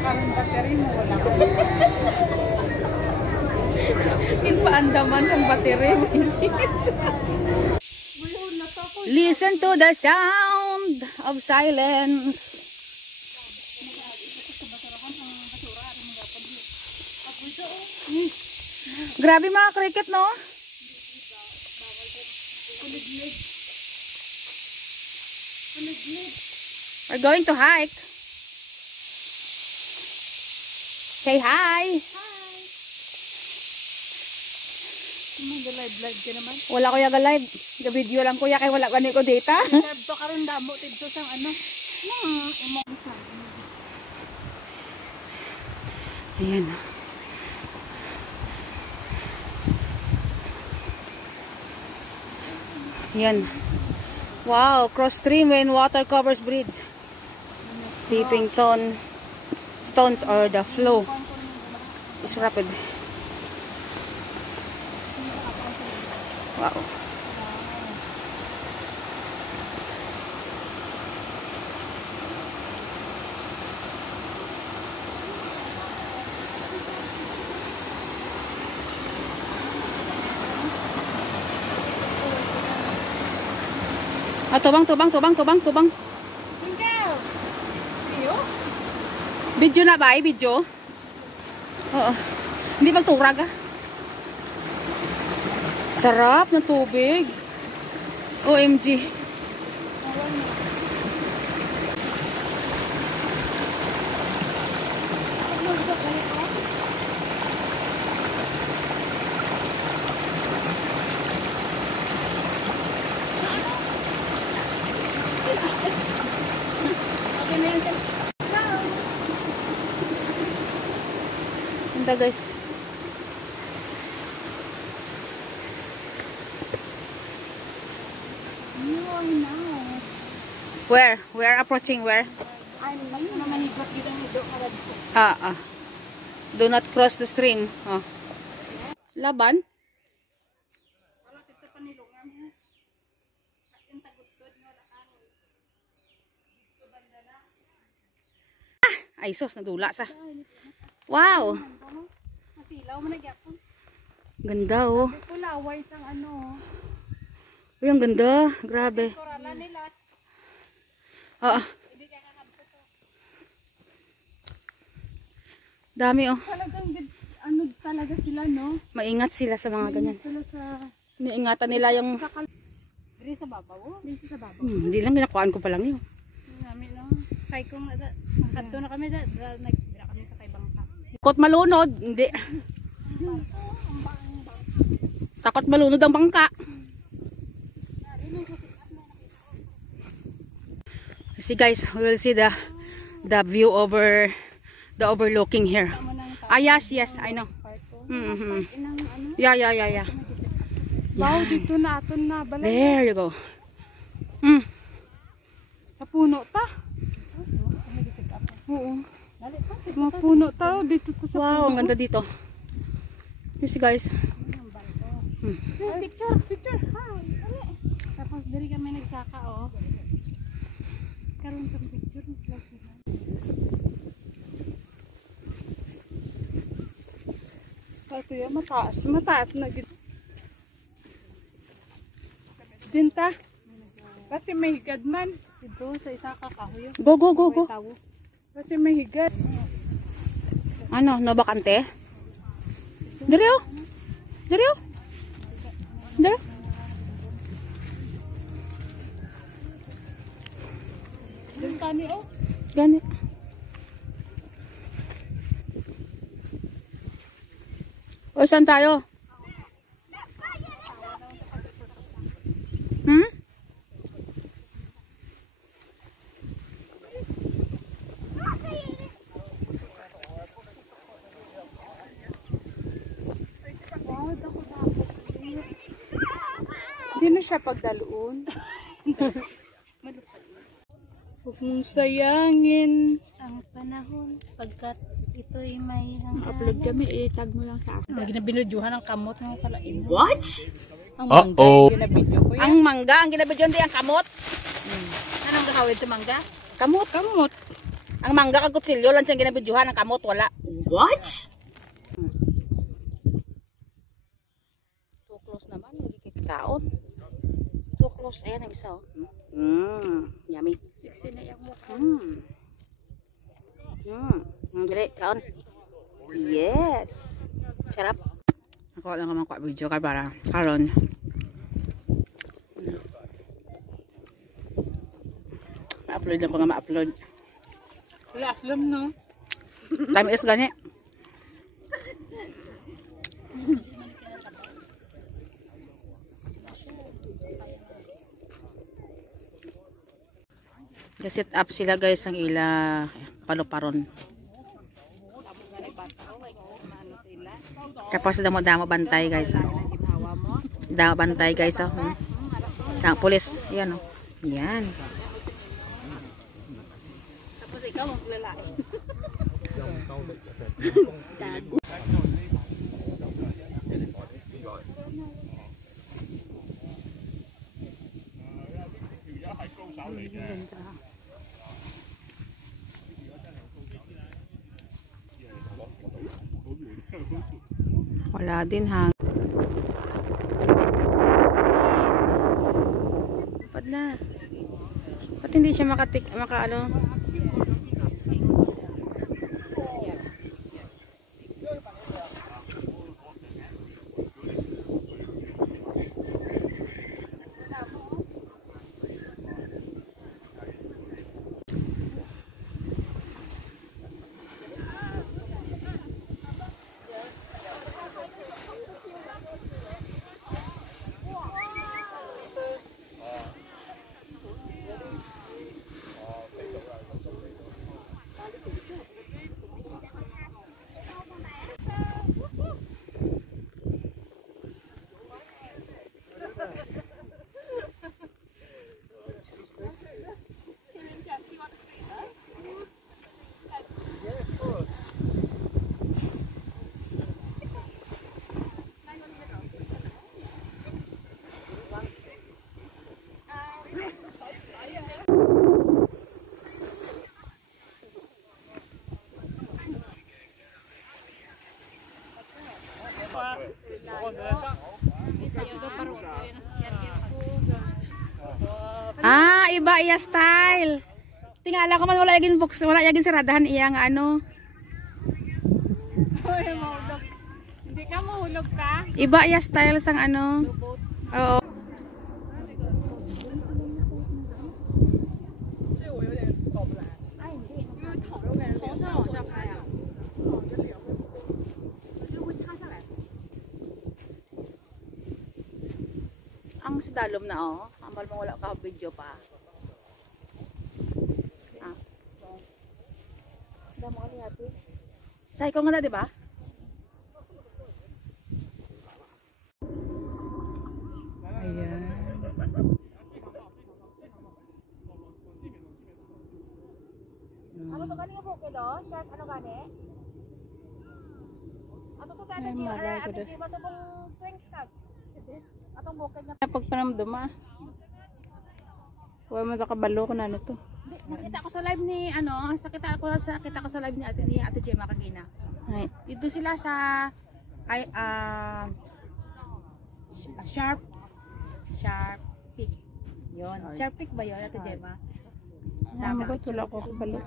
karong battery mo, wala ka. Kinpaandaman sa battery mo. Listen to the sound of silence. Grabe mga cricket, no? We're going to hike. Say hi. Mag-live ka naman. Wala ko yaga live. Ga-video lang kuya kay wala gani ko data. Live karon damo tidto sang ano. Ayan. Ayan. Wow, cross stream when water covers bridge. Stepping stones or the flow is rapid. Wow. Ah, tubang. Video na ba? Video? Oo. Hindi magturag ah. Sarap ng tubig. OMG. Ganda guys. Where? We're approaching where? Do not cross the stream. Oh. Laban? Ay sos, nadula sa. Wow! Ganda oh. Uy, ang ganda. Grabe. Oo. Dami oh. Ano talaga sila, no? Maingat sila sa mga ganyan. Iniingatan nila yung... Dito sa babaw? Dito sa babaw. Hindi lang, ginakuhaan ko pa lang yun. Nami, no? Saykong na, kanto na kami, nagsira kami sa kay bangka. Takot malunod, hindi. Takot malunod ang bangka. See guys, we will see the view over the overlooking here. Ah yes, I know. Yeah. Wow, dito na aton na balay. There you go. Sa puno ta. Oo. Mga puno ta dito sa puno. Wow, ang ganda dito. You see guys. Picture. Hi. Tapos diri kami nagsaka oh. Karon tong picture ni close na. Ito yung mataas na gid. Dinta. Kasi may higad man dito sa isa ka kahoy. Go. Kasi may higad. Ano, no bakante? Diri oh. There. Yung kani oh. Gani. O, saan tayo? Hindi na siya pagdaluon. Huwag mong sayangin ang panahon pagkat ito'y may hangganan. Upload kami, tag mo lang sa akin. Ginabinudyohan ang kamot ng kalain. What? Ang mangga yung ginabidyo ko yan. Ang mangga, ang ginabidyo hindi ang kamot. Anong gahawid sa mangga? Kamot. Ang mangga kag kutsilyo lang siyang ginabidyohan, ang kamot wala. What? Too close naman, nagkikitaon. Too close, ayan ang isa oh. Yummy. Siksi na yung mukha. Dali, kaon. Yes. Sarap. Ako lang naman ko video kay para karon. Ma-upload lang ko nga ma-upload. Wala, alam no. Time is gani. Set up sila guys ang ila paluparon. Tapos damo-damo bantay guys. Damo bantay guys oh. Sang pulis, yan oh. Yan. Tapos ikaw maglalaki. Wala din hang. Pad na. Ba't hindi siya maka ano? Ah, iba iya style. Tingala ko man wala yagin box, wala yagin saradahan iya nga ano. Hindi ka mahulog ka? Iba iya style sang ano. Oo. Ang sidalom na oh. Ambal mo wala ka video pa. Ah. Damo ka ni ate. Say ko nga na, di ba? Ayan. Ano to gani nga bukid do? Shark ano gani? Ato to gani Ay, malay ko dos. di masubong twins ka. Atong bukid nga Pagpanamdum ah. Huwag mo nakabalo ko na ano to. nakita ko sa live ni ano, kita ko sa live ni Ate Gemma Kagina. Ay. Dito sila sa ay Sharp Peak. Yon, Sharp Peak ba 'yon Ate Gemma? Wala ko kabalo.